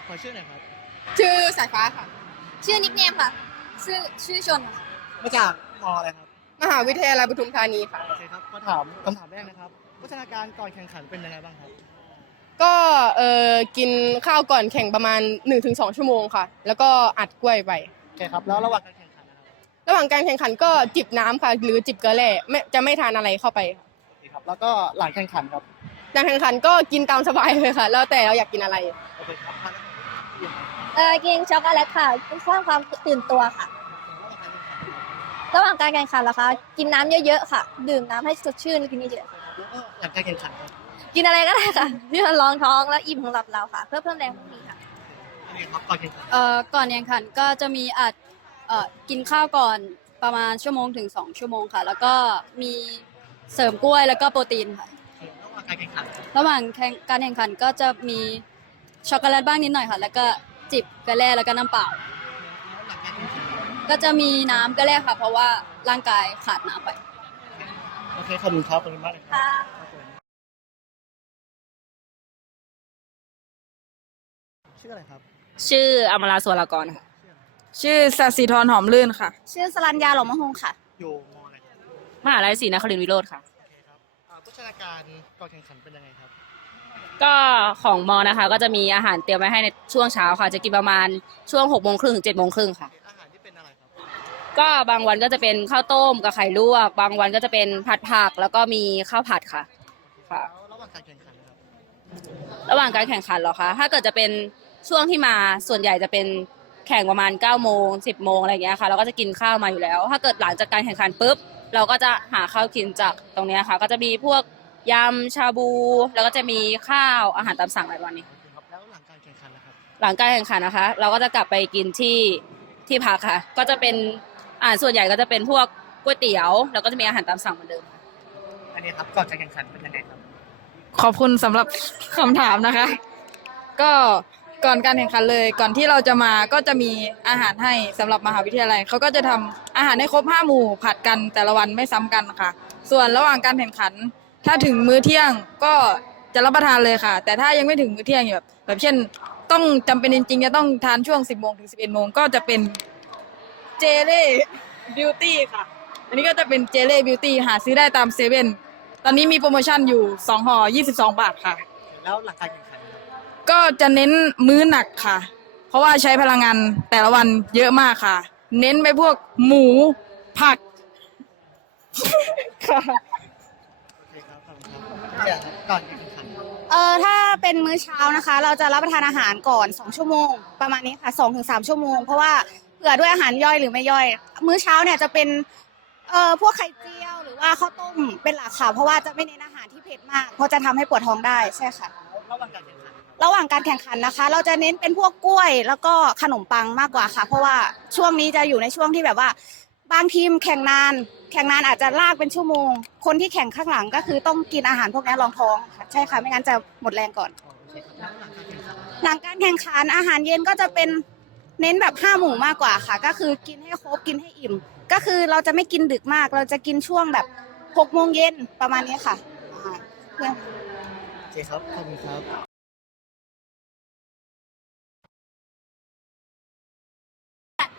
ครับขอชื่อหน่อยครับ ชื่อสายฟ้าค่ะ ชื่อนิกเนมค่ะ ชื่อชื่อชนค่ะมาจากมออะไรครับมหาวิทยาลัยปทุมธานีค่ะ โอเคครับมาถามคำถามแรกนะครับพัฒนาการก่อนแข่งขันเป็นยังไงบ้างครับก็เออกินข้าวก่อนแข่งประมาณ 1-2 ชั่วโมงค่ะ แล้วก็อัดกล้วยไป โอเคครับ แล้วระหว่างการแข่งขันนะครับระหว่างการแข่งขันก็จิบน้ำค่ะ หรือจิบเกลือแร่ไม่จะไม่ทานอะไรเข้าไปค่ะโอเคครับ แล้วก็หลังแข่งขันครับ การแข่งขันก็กินตามสบายเลยค่ะ แล้วแต่เราอยากกินอะไร โอเคครับพัฒนาการเอ่อกินช็อกโกแลตค่ะสร้างความตื่นตัวค่ะ ระหว่างการแข่งขันเหรอคะ กินน้ำเยอะๆค่ะ ดื่มน้ำให้สดชื่นกินเยอะแล้วก็หลังการแข่งขันครับๆกินอะไรก็ได้ค่ะที่มันรองท้องและอิ่มสำหรับเราค่ะ เพื่อเพิ่มแรงพรุ่งนี้ค่ะโอเคครับก่อนแข่งขันเอ่อก่อนแข่งขันก็จะมีอัดเอ่อกินข้าวก่อนประมาณชั่วโมงถึง 2 ชั่วโมงค่ะ แล้วก็มีเสริมกล้วยแล้วก็โปรตีนค่ะ ระหว่างการแข่งขันครับระหว่างแข่งการแข่งขันก็จะมี ช็อกโกแลตบ้างนิดหน่อยค่ะ แล้วก็จิบกระแล่แล้วก็น้ำเปล่าแล้วหลังการแข่งขันครับก็จะมีน้ำกระแล่ค่ะ เพราะว่าร่างกายขาดน้ำไป โอเคขอบคุณครับขอบคุณมากเลยครับครับผมชื่ออะไรครับ ชื่ออมราสวรกรค่ะ ชื่อสัสิธรหอมลื่นค่ะ ชื่อสรัญญาหลงมะฮงค่ะ อยู่มออะไรครับมหาลัยศรีนครินทรวิโรธค่ะโอเคครับอ่าพัฒนาการก่อนแข่งขันเป็นยังไงครับ ก็ของมอนะคะ ก็จะมีอาหารเตรียมไว้ให้ในช่วงเช้าค่ะ จะกินประมาณช่วงหกโมงครึ่งถึงเจ็ดโมงครึ่งค่ะ อาหารที่เป็นอะไรครับก็บางวันก็จะเป็นข้าวต้มกับไข่ลวก บางวันก็จะเป็นผัดผักแล้วก็มีข้าวผัดค่ะ ค่ะ แล้วระหว่างการแข่งขันครับระหว่างการแข่งขันเหรอคะ ถ้าเกิดจะเป็นช่วงที่มาส่วนใหญ่จะเป็นแข่งประมาณ9ก้าโมงสิบโมงอะไรอย่างเงี้ยค่ะ เราก็จะกินข้าวมาอยู่แล้ว ถ้าเกิดหลังจากการแข่งขันปุ๊บ เราก็จะหาข้าวกินจากตรงเนี้ยค่ะ ก็จะมีพวก ยำชาบู แล้วก็จะมีข้าวอาหารตามสั่งอะไรประมาณนี้ โอเคครับแล้วหลังการแข่งขันนะครับหลังการแข่งขันนะคะ เราก็จะกลับไปกินที่ที่พักค่ะ ก็จะเป็นอ่าส่วนใหญ่ก็จะเป็นพวกก๋วยเตี๋ยว แล้วก็จะมีอาหารตามสั่งเหมือนเดิมค่ะอันนี้ครับก่อนการแข่งขันเป็นยังไงครับขอบคุณสำหรับคำถามนะคะ ก็ก่อนการแข่งขันเลย ก่อนที่เราจะมาก็จะมีอาหารให้สำหรับมหาวิทยาลัยเขาก็จะทำอาหารให้ครบห้าหมู่ผัดกันแต่ละวันไม่ซ้ำกันค่ะ ส่วนระหว่างการแข่งขัน ถ้าถึงมื้อเที่ยงก็จะรับประทานเลยค่ะ แต่ถ้ายังไม่ถึงมื้อเที่ยงแบบแบบเช่น ต้องจำเป็นจริงๆจะต้องทานช่วง 10โมงถึง 11โมงก็จะเป็นเจเล่บิวตี้ค่ะ อันนี้ก็จะเป็นเจเล่บิวตี้หาซื้อได้ตามเซเว่นตอนนี้มีโปรโมชั่นอยู่ 2ห่อ22 บาทค่ะ แล้วหลังการแข่งขันครับก็จะเน้นมื้อหนักค่ะ เพราะว่าใช้พลังงานแต่ละวันเยอะมากค่ะ เน้นไปพวกหมูผัก ค่ะโอเคครับข อบคุณครับเนี่ยครับก่อนการแข่งขันครับเอ่อถ้าเป็นมื้อเช้านะคะ เราจะรับประทานอาหารก่อน 2 ชั่วโมง ประมาณนี้ค่ะ2ถึง3ชั่วโมง เพราะว่าเผื่อด้วยอาหารย่อยหรือไม่ย่อย มื้อเช้าเนี่ยจะเป็นเอ่อพวกไข่เจียวหรือว่าข้าวต้มเป็นหลักค่ะเพราะว่าจะไม่เน้นอาหารที่เผ็ดมาก เพราะจะทำให้ปวดท้องได้ใช่ค่ะแล้วระหว่างการแข่งขันครับระหว่างการแข่งขันนะคะ เราจะเน้นเป็นพวกกล้วยแล้วก็ขนมปังมากกว่าค่ะ เพราะว่าช่วงนี้จะอยู่ในช่วงที่แบบว่า บางทีมแข่งนาน แข่งนานอาจจะลากเป็นชั่วโมง คนที่แข่งข้างหลังก็คือต้องกินอาหารพวกนี้รองท้องค่ะใช่ค่ะ ไม่งั้นจะหมดแรงก่อน หลังการแข่งขันอาหารเย็นก็จะเป็นเน้นแบบห้าหมู่มากกว่าค่ะ ก็คือกินให้ครบกินให้อิ่ม ก็คือเราจะไม่กินดึกมาก เราจะกินช่วงแบบหกโมงเย็นประมาณนี้ค่ะเพื่อโอเคครับขอบคุณครับ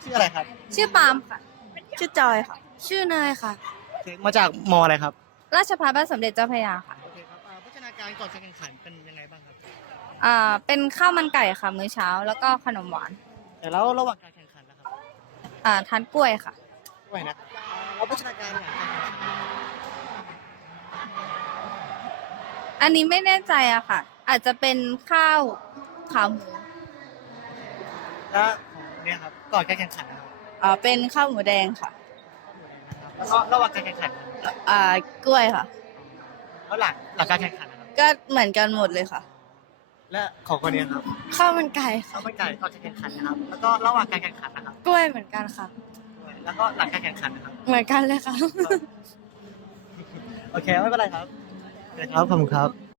ชื่ออะไรครับ ชื่อปาล์มค่ะ ชื่อจอยค่ะ ชื่อเนยค่ะโอเคมาจากมออะไรครับราชภัฏบ้านสมเด็จเจ้าพระยาค่ะโอเคครับอ่าพัฒนาการก่อนการแข่งขันเป็นยังไงบ้างครับอ่าเป็นข้าวมันไก่ค่ะมื้อเช้า แล้วก็ขนมหวานแต่แล้วระหว่างการแข่งขันนะครับอ่าทานกล้วยค่ะด้วยนะครับอ่าแล้วพัฒนาการหลังการแข่งขันอันนี้ไม่แน่ใจอะค่ะ อาจจะเป็นข้าวขาหมูและของเนี่ยครับก่อนการแข่งขันนะครับ อ่าเป็นข้าวหมูแดงค่ะแล้วก็ระหว่างการแข่งขันนะครับอ่ากล้วยค่ะ แล้วหลังหลังการแข่งขันนะครับก็เหมือนกันหมดเลยค่ะ และของคนนี้ครับข้าวมันไก่ข้าวมันไก่ก่อนการแข่งขันนะครับ แล้วก็ระหว่างการแข่งขันนะครับ กล้วยเหมือนกันค่ะ แล้วก็หลังการแข่งขันนะครับ เหมือนกันเลยค่ะ โอเคไม่เป็นไรครับโอเคครับขอบคุณครับ